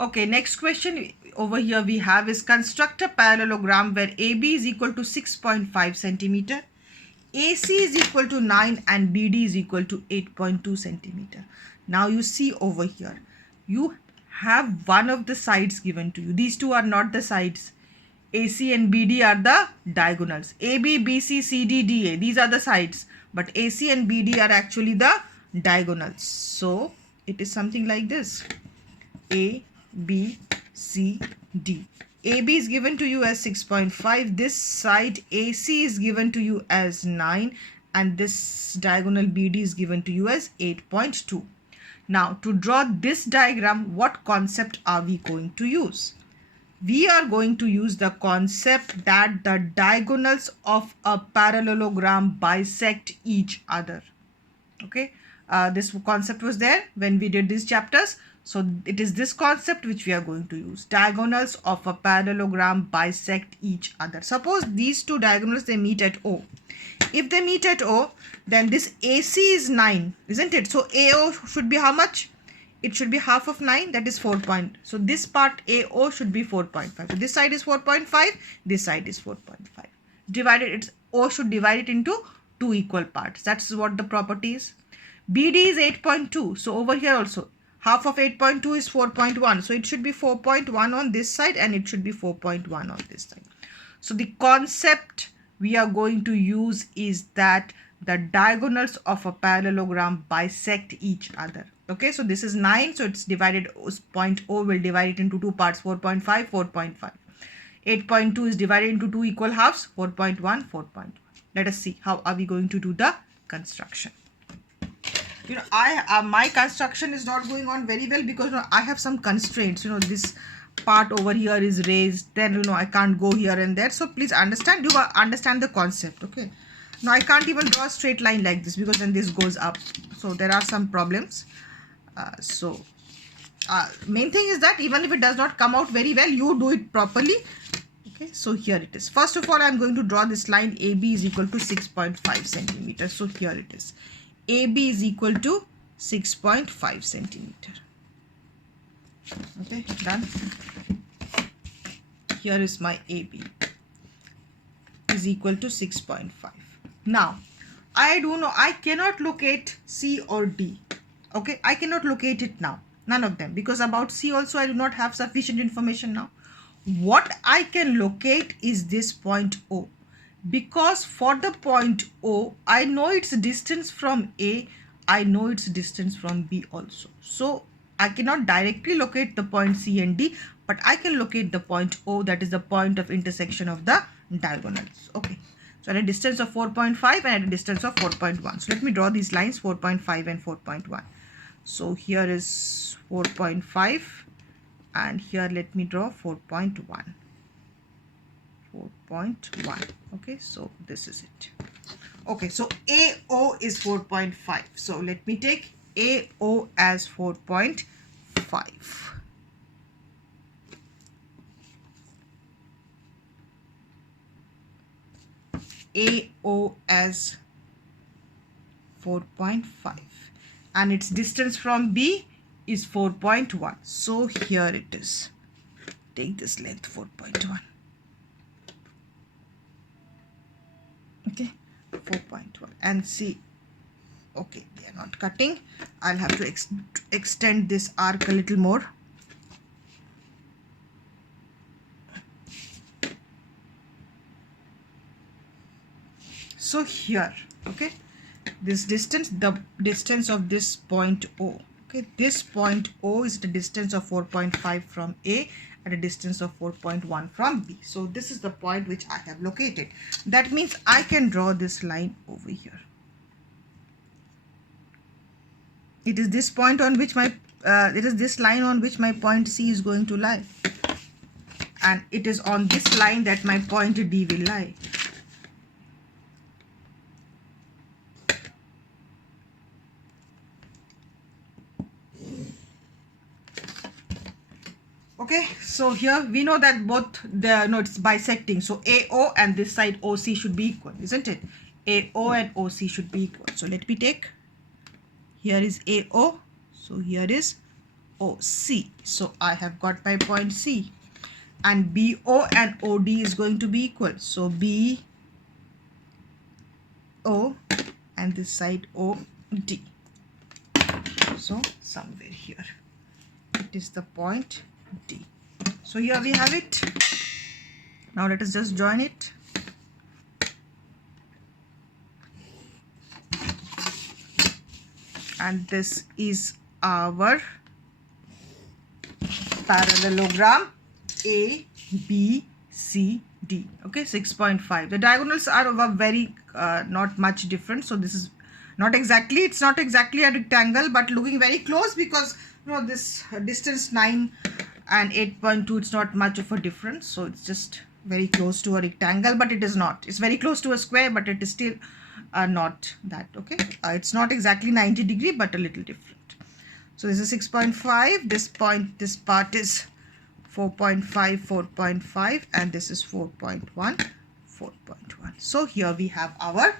Okay, next question over here we have is construct a parallelogram where AB is equal to 6.5 centimeter, AC is equal to 9 and BD is equal to 8.2 centimeter. Now you see over here, you have one of the sides given to you. These two are not the sides. AC and BD are the diagonals. AB, BC, CD, DA, these are the sides. But AC and BD are actually the diagonals. So it is something like this. A, B, C, D. AB is given to you as 6.5. This side AC is given to you as 9 and this diagonal BD is given to you as 8.2. Now to draw this diagram, what concept are we going to use? We are going to use the concept that the diagonals of a parallelogram bisect each other. Okay, this concept was there when we did these chapters. So it is this concept which we are going to use. Diagonals of a parallelogram bisect each other. Suppose these two diagonals, they meet at O. If they meet at O, then this AC is 9, isn't it? So AO should be how much? It should be half of 9, that is 4 point. So this part AO should be 4.5. So this side is 4.5, this side is 4.5. Divided, it's O should divide it into two equal parts. That's what the property is. BD is 8.2. So over here also, half of 8.2 is 4.1. So it should be 4.1 on this side and it should be 4.1 on this side. So the concept we are going to use is that the diagonals of a parallelogram bisect each other. Okay, so this is 9, so it's divided, point O will divide it into two parts, 4.5, 4.5. 8.2 is divided into two equal halves, 4.1, 4.1. Let us see how are we going to do the construction. You know, my construction is not going on very well because I have some constraints. This part over here is raised, then I can't go here and there. So please understand, you understand the concept. Okay, now I can't even draw a straight line like this because then this goes up. So there are some problems. Main thing is that even if it does not come out very well, you do it properly. Okay, so here it is. First of all, I'm going to draw this line. AB is equal to 6.5 centimeters. So here it is. AB is equal to 6.5 centimeter. Okay, done. Here is my AB is equal to 6.5. Now, I do know I cannot locate C or D. Okay, I cannot locate it now. None of them, because about C also I do not have sufficient information now. What I can locate is this point O. Because for the point O, I know its distance from A, I know its distance from B also. So I cannot directly locate the point C and D, but I can locate the point O, that is the point of intersection of the diagonals. Okay, so at a distance of 4.5 and at a distance of 4.1. So let me draw these lines, 4.5 and 4.1. So here is 4.5 and here let me draw 4.1. 4.1. Okay, so this is it. Okay, so AO is 4.5. So let me take AO as 4.5. AO as 4.5 and its distance from B is 4.1. So here it is. Take this length 4.1. Okay, 4.1 and see. Okay, they are not cutting. I'll have to extend this arc a little more. So here, okay, this distance, the distance of this point O. Okay, this point O is the distance of 4.5 from A at a distance of 4.1 from B. So this is the point which I have located. That means I can draw this line over here. It is this point on which it is this line on which my point C is going to lie. And it is on this line that my point D will lie. Okay, so here we know that both it's bisecting. So AO and this side OC should be equal, isn't it? AO and OC should be equal. So let me take, here is AO, so here is BOC. So I have got my point C. And BO and OD is going to be equal. So BO and this side OD. So somewhere here it is the point D. So here we have it. Now let us just join it. And this is our parallelogram A, B, C, D. Okay, 6.5. The diagonals are very not much different. So this is not exactly, it's not exactly a rectangle, but looking very close, because you know this distance 9 and 8.2, it's not much of a difference. So it's just very close to a rectangle, but it is not. It's very close to a square, but it is still not that. Okay, it's not exactly 90 degree, but a little different. So this is 6.5. This part is 4.5, 4.5, and this is 4.1, 4.1. So here we have our